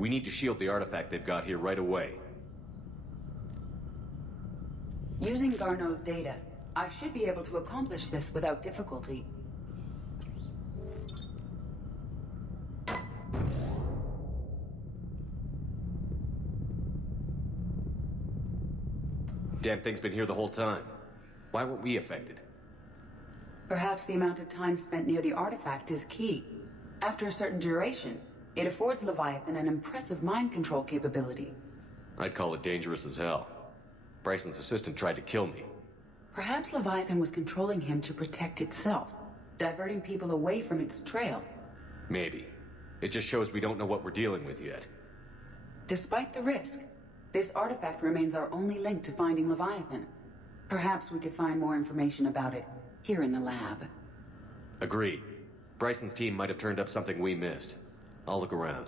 We need to shield the artifact they've got here right away. Using Garneau's data, I should be able to accomplish this without difficulty. Damn thing's been here the whole time. Why weren't we affected? Perhaps the amount of time spent near the artifact is key. After a certain duration, it affords Leviathan an impressive mind control capability. I'd call it dangerous as hell. Bryson's assistant tried to kill me. Perhaps Leviathan was controlling him to protect itself, diverting people away from its trail. Maybe. It just shows we don't know what we're dealing with yet. Despite the risk, this artifact remains our only link to finding Leviathan. Perhaps we could find more information about it here in the lab. Agreed. Bryson's team might have turned up something we missed. I'll look around.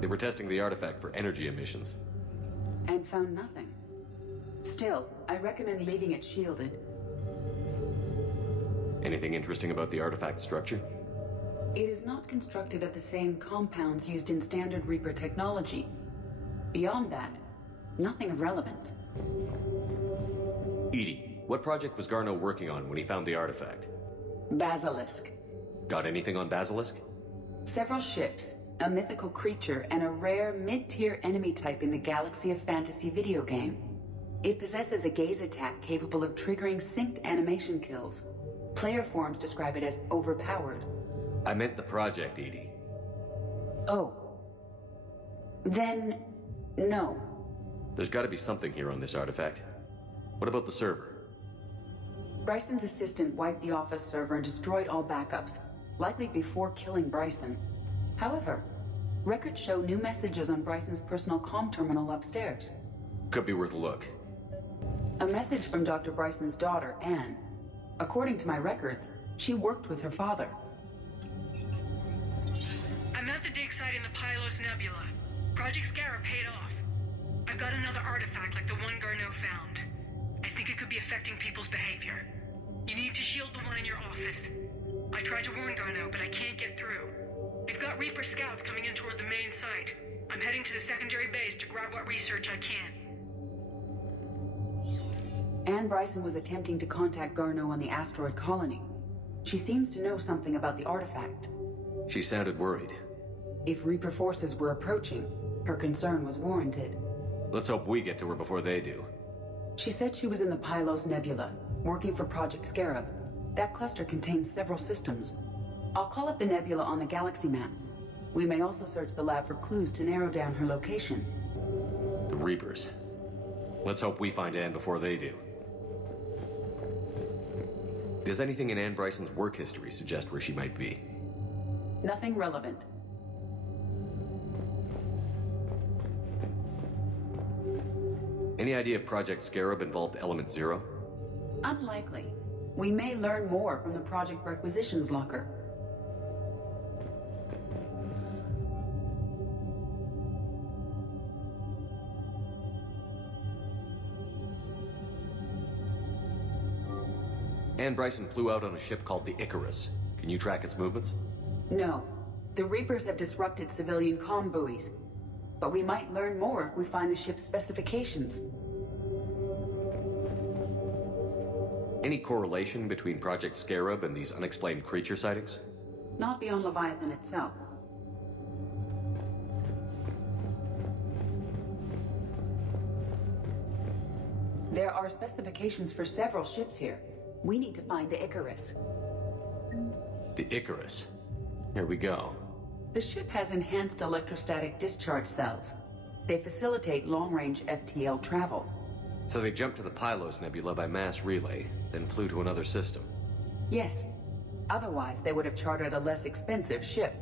They were testing the artifact for energy emissions. And found nothing. Still, I recommend leaving it shielded. Anything interesting about the artifact structure? It is not constructed of the same compounds used in standard Reaper technology. Beyond that, nothing of relevance. Edie, what project was Garneau working on when he found the artifact? Basilisk. Got anything on Basilisk? Several ships, a mythical creature, and a rare mid-tier enemy type in the Galaxy of Fantasy video game. It possesses a gaze attack capable of triggering synced animation kills. Player forums describe it as overpowered. I meant the project, Edie. Oh. Then, no. There's got to be something here on this artifact. What about the server? Bryson's assistant wiped the office server and destroyed all backups, likely before killing Bryson. However, records show new messages on Bryson's personal comm terminal upstairs. Could be worth a look. A message from Dr. Bryson's daughter, Anne. According to my records, she worked with her father. I'm at the dig site in the Pylos Nebula. Project Scarab paid off. I've got another artifact like the one Garneau found. I think it could be affecting people's behavior. You need to shield the one in your office. I tried to warn Garneau, but I can't get through. We've got Reaper scouts coming in toward the main site. I'm heading to the secondary base to grab what research I can. Anne Bryson was attempting to contact Garneau on the asteroid colony. She seems to know something about the artifact. She sounded worried. If Reaper forces were approaching, her concern was warranted. Let's hope we get to her before they do. She said she was in the Pylos Nebula, working for Project Scarab. That cluster contains several systems. I'll call up the nebula on the galaxy map. We may also search the lab for clues to narrow down her location. The Reapers. Let's hope we find Anne before they do. Does anything in Anne Bryson's work history suggest where she might be? Nothing relevant. Any idea if Project Scarab involved Element Zero? Unlikely. We may learn more from the Project Requisitions Locker. Anne Bryson flew out on a ship called the Icarus. Can you track its movements? No. The Reapers have disrupted civilian comm buoys. But we might learn more if we find the ship's specifications. Any correlation between Project Scarab and these unexplained creature sightings? Not beyond Leviathan itself. There are specifications for several ships here. We need to find the Icarus. The Icarus? Here we go. The ship has enhanced electrostatic discharge cells. They facilitate long-range FTL travel. So they jumped to the Pylos Nebula by mass relay, then flew to another system. Yes. Otherwise, they would have chartered a less expensive ship.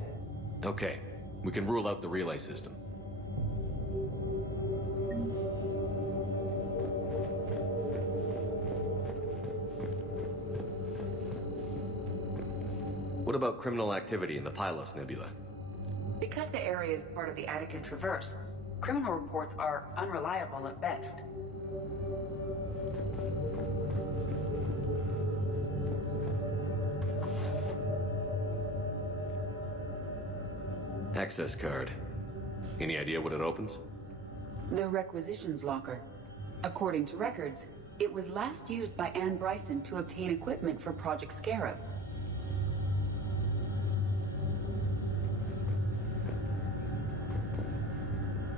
Okay. We can rule out the relay system. What about criminal activity in the Pylos Nebula? Because the area is part of the Attica Traverse, criminal reports are unreliable at best. Access card. Any idea what it opens? The requisitions locker. According to records, it was last used by Bryson to obtain equipment for Project Scarab.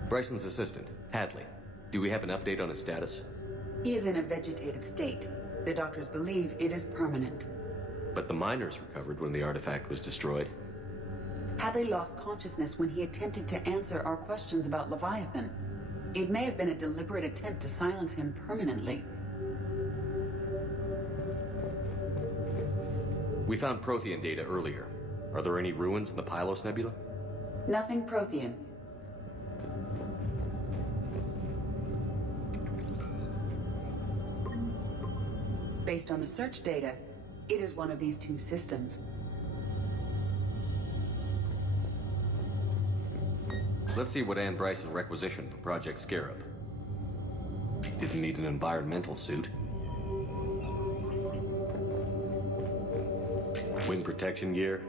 Bryson's assistant, Hadley. Do we have an update on his status? He is in a vegetative state. The doctors believe it is permanent. But the miners recovered when the artifact was destroyed. Hadley lost consciousness when he attempted to answer our questions about Leviathan. It may have been a deliberate attempt to silence him permanently. We found Prothean data earlier. Are there any ruins in the Pylos Nebula? Nothing Prothean. Based on the search data, it is one of these two systems. Let's see what Bryson requisitioned for Project Scarab. Didn't need an environmental suit. Wind protection gear.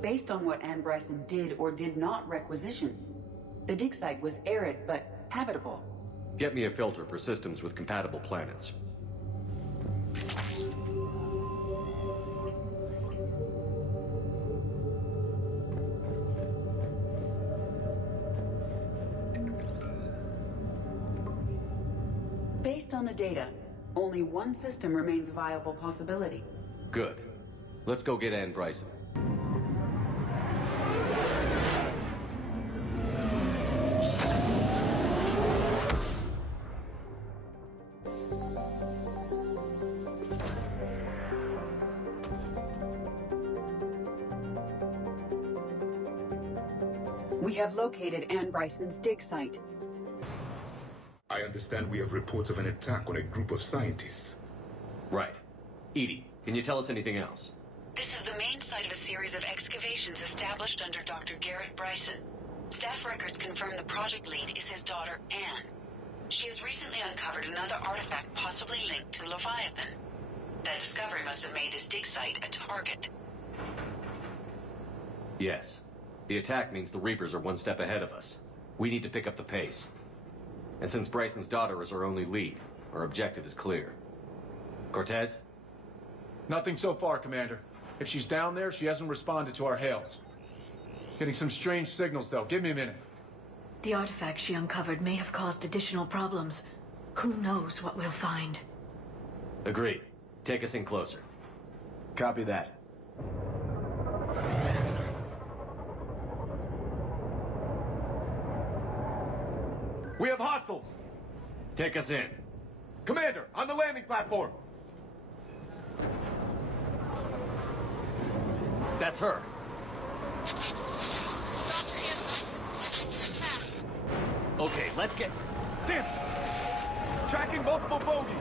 Based on what Bryson did or did not requisition, the dig site was arid but habitable. Get me a filter for systems with compatible planets. Based on the data, only one system remains a viable possibility. Good. Let's go get Bryson. We have located Bryson's dig site. I understand we have reports of an attack on a group of scientists. Right. Edie, can you tell us anything else? This is the main site of a series of excavations established under Dr. Garrett Bryson. Staff records confirm the project lead is his daughter, Anne. She has recently uncovered another artifact possibly linked to Leviathan. That discovery must have made this dig site a target. Yes. The attack means the Reapers are one step ahead of us. We need to pick up the pace. And since Bryson's daughter is our only lead, our objective is clear. Cortez? Nothing so far, Commander. If she's down there, she hasn't responded to our hails. Getting some strange signals, though. Give me a minute. The artifact she uncovered may have caused additional problems. Who knows what we'll find? Agreed. Take us in closer. Copy that. We have hostiles! Take us in. Commander, on the landing platform! That's her. Okay, let's get... Damn it! Tracking multiple bogies!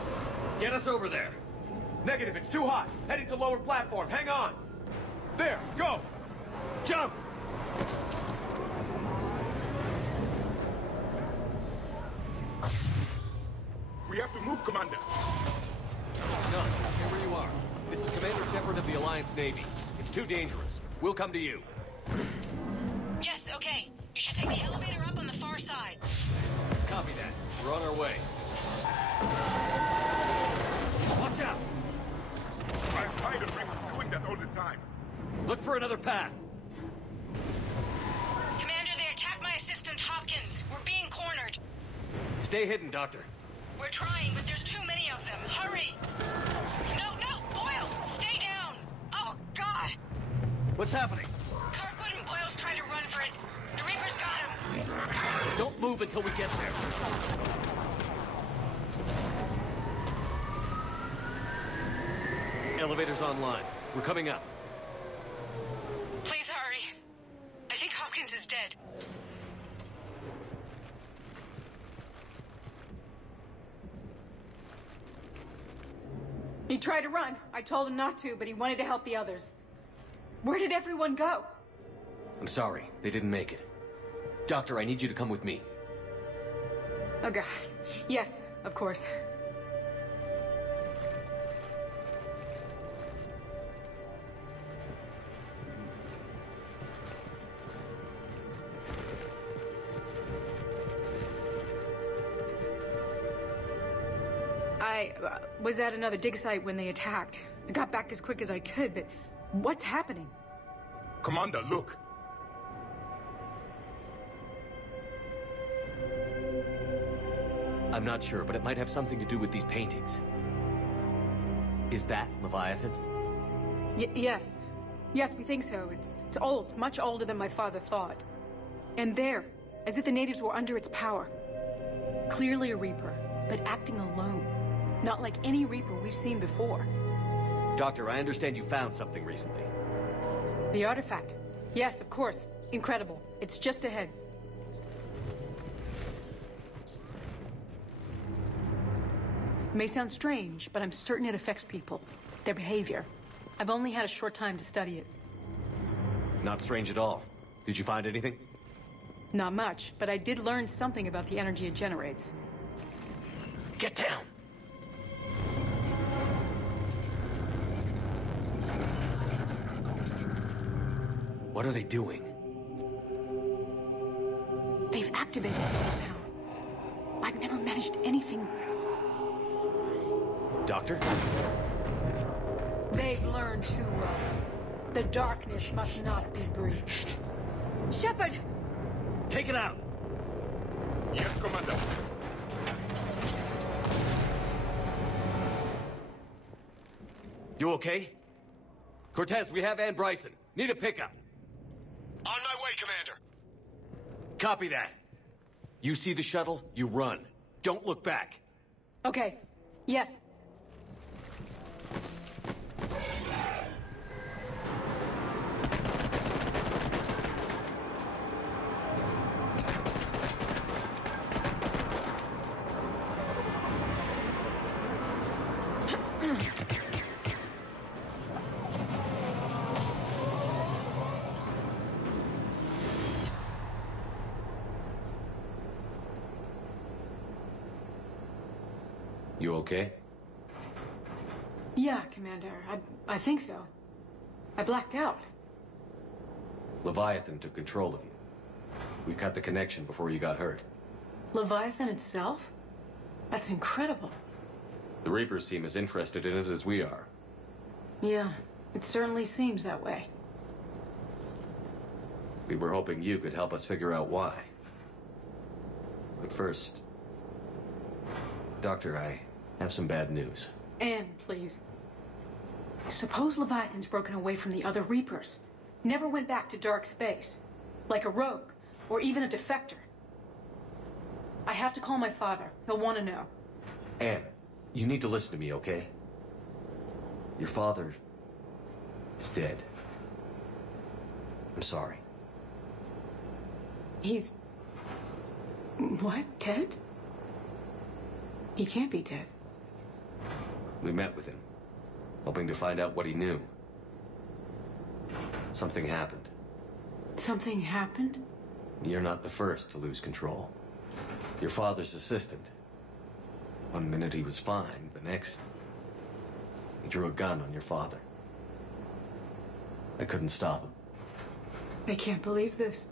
Get us over there. Negative, it's too hot. Heading to lower platform, hang on! There, go! Jump! We have to move, Commander. No, stay where you are. This is Commander Shepard of the Alliance Navy. It's too dangerous. We'll come to you. Yes, okay. You should take the elevator up on the far side. Copy that. We're on our way. Watch out! I'm tired of doing that all the time. Look for another path. Commander, they attacked my assistant Hopkins. We're being cornered. Stay hidden, Doctor. We're trying, but there's too many of them. Hurry! No, Boyles! Stay down! Oh, God! What's happening? Kirkwood and Boyles try to run for it. The Reapers got him. Don't move until we get there. Elevator's online. We're coming up. Please hurry. I think Hopkins is dead. He tried to run. I told him not to, but he wanted to help the others. Where did everyone go? I'm sorry, they didn't make it. Doctor, I need you to come with me. Oh god. Yes, of course. I was at another dig site when they attacked. I got back as quick as I could, but what's happening? Commander, look! I'm not sure, but it might have something to do with these paintings. Is that Leviathan? Yes. Yes, we think so. It's old, much older than my father thought. And there, as if the natives were under its power. Clearly a Reaper, but acting alone. Not like any Reaper we've seen before. Doctor, I understand you found something recently. The artifact. Yes, of course. Incredible. It's just ahead. May sound strange, but I'm certain it affects people. Their behavior. I've only had a short time to study it. Not strange at all. Did you find anything? Not much, but I did learn something about the energy it generates. Get down! What are they doing? They've activated it somehow. I've never managed anything. Doctor? They've learned too well. The darkness must not be breached. Shepard! Take it out! Yes, Commander. You okay? Cortez, we have Ann Bryson. Need a pickup. On my way, Commander. Copy that. You see the shuttle, you run. Don't look back. Okay. Yes. You okay? Yeah, Commander. I think so. I blacked out. Leviathan took control of you. We cut the connection before you got hurt. Leviathan itself? That's incredible. The Reapers seem as interested in it as we are. Yeah, it certainly seems that way. We were hoping you could help us figure out why. But first... Doctor, I have some bad news. Anne, please. Suppose Leviathan's broken away from the other Reapers. Never went back to dark space. Like a rogue, or even a defector. I have to call my father. He'll want to know. Anne, you need to listen to me, okay? Your father is dead. I'm sorry. He's... What? Dead? He can't be dead. We met with him, hoping to find out what he knew. Something happened. Something happened? You're not the first to lose control. Your father's assistant. One minute he was fine, the next... he drew a gun on your father. I couldn't stop him. I can't believe this.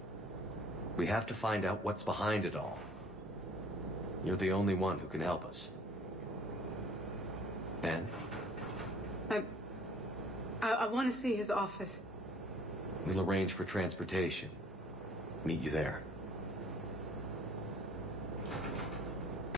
We have to find out what's behind it all. You're the only one who can help us. Anne? I want to see his office. We'll arrange for transportation. Meet you there.